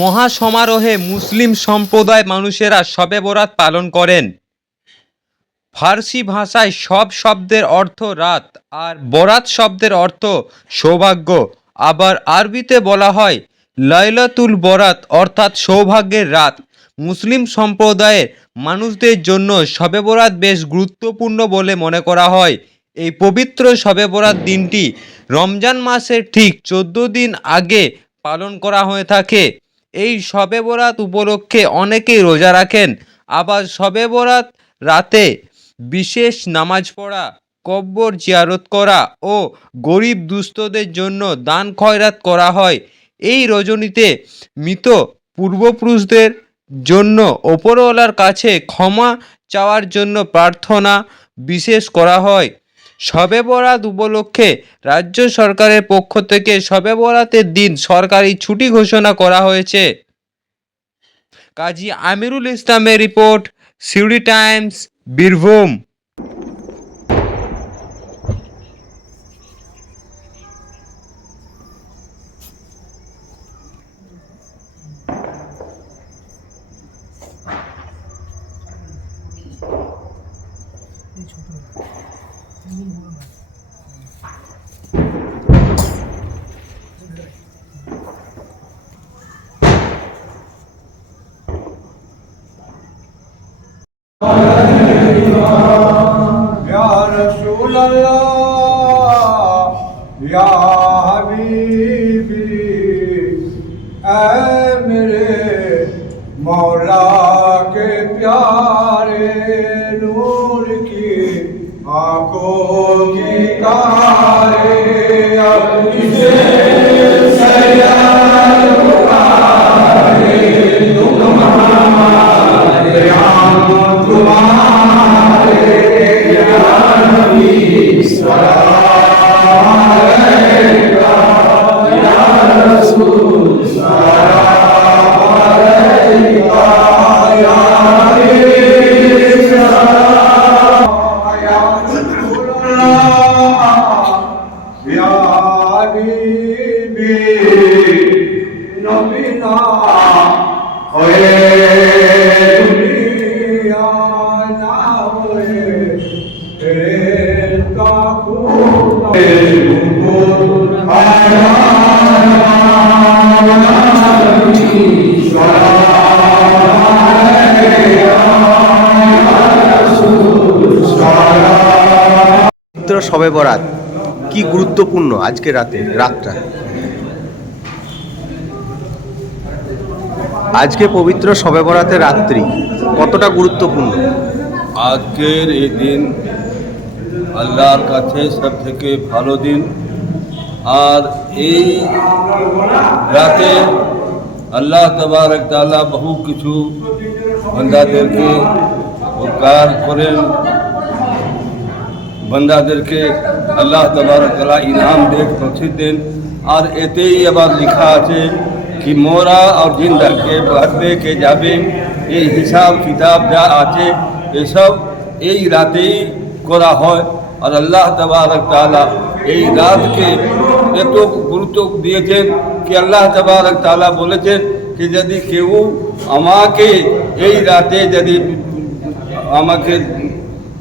মহা সমারোহে মুসলিম সম্প্রদায় মানুষেরা শবে বরাত পালন করেন। ফার্সি ভাষায় শব শব্দের অর্থ রাত আর বরাত শব্দের অর্থ সৌভাগ্য। আবার আরবিতে বলা হয় লাইলাতুল বরাত অর্থাৎ সৌভাগ্যের রাত। মুসলিম সম্প্রদায়ের মানুষদের জন্য শবে বরাত বেশ গুরুত্বপূর্ণ বলে মনে করা হয়। এই পবিত্র শবে বরাত দিনটি রমজান মাসের ঠিক 14 দিন আগে পালন করা হয়ে থাকে। এই শবে বরাত উপলক্ষে অনেকেই রোজা রাখেন। আবার শবে বরাত রাতে বিশেষ নামাজ পড়া, কবর জিয়ারত করা ও গরিব দুস্থদের জন্য দান খয়রাত করা হয়। এই রজনীতে মৃত পূর্বপুরুষদের জন্য ওপরওয়ালার কাছে ক্ষমা চাওয়ার জন্য প্রার্থনা বিশেষ করা হয়। শবে বরাত উপলক্ষে রাজ্য সরকারের পক্ষ থেকে শবে বরাতের দিন সরকারি ছুটি ঘোষণা করা হয়েছে। কাজী আমিরুল ইসলামের রিপোর্ট, সিউড়ি টাইমস, বীরভূম। या रसूल अल्लाह या हबीबी ऐ मेरे मौला के प्यारे नूर की आंखों की तारे अब किसे सैयाद पुकारे तुम हमारे हम तुम्हारे या नबी सलाम अलैका या रसूल सलाम अलैका या हबीब सलाम या रसूलल्लाह या हबीबी नबी ना होए दुनिया ना होए तेरे का खून পবিত্র শবে বরাত কি গুরুত্বপূর্ণ আজকে রাতটা? আজকে পবিত্র শবে বরাতের রাত্রি কতটা গুরুত্বপূর্ণ? আজকের এই দিন আল্লাহর কাছে সব থেকে ভালো দিন। আর এই রাতে আল্লাহ তাবারক তাআলা বহু কিছু বান্দাদেরকে উপকার করেন, বান্দাদেরকে আল্লাহ তাবারক তাআলা ইনাম বখশিশ দেন। আর এতেই আবার লেখা আছে कि मोरा और जिंदा के बढ़ते के जाबे এই হিসাব কিতাব যা আছে এসব এই রাতেই করা হয়। আর আল্লাহ তাবারক তাআলা এই রাতকে এত গুরুত্ব দিয়েছেন কি আল্লাহ তাবারক তাআলা বলেছেন कि যদি কেউ আমাকে এই রাতে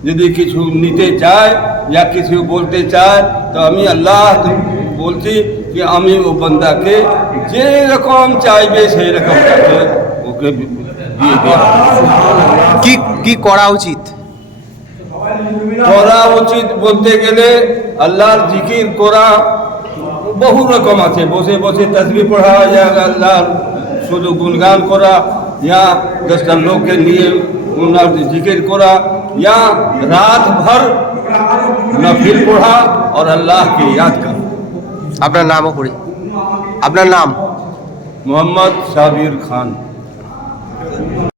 যদি কিছু নিতে চায় या কিছু বলতে চায় তো আমি আল্লাহ বলছি कि আমি ও বান্দাকে যে রকম চাইবে সেই রকম তাকে ওকে দিয়ে দেওয়া। কি করা উচিত? করা উচিত বলতে গেলে আল্লাহর জিকির করা বহু রকম আছে। বসে বসে তাসবিহ পড়া, या আল্লাহর শুধু গুণগান করা, या 10টা লোককে নিয়ে ওনার জিকির করা, या রাত ভর নফিল পড়া और আল্লাহকে याद করা। আপনার নামও পড়ি। আপনার নাম? মোহাম্মদ সাবির খান।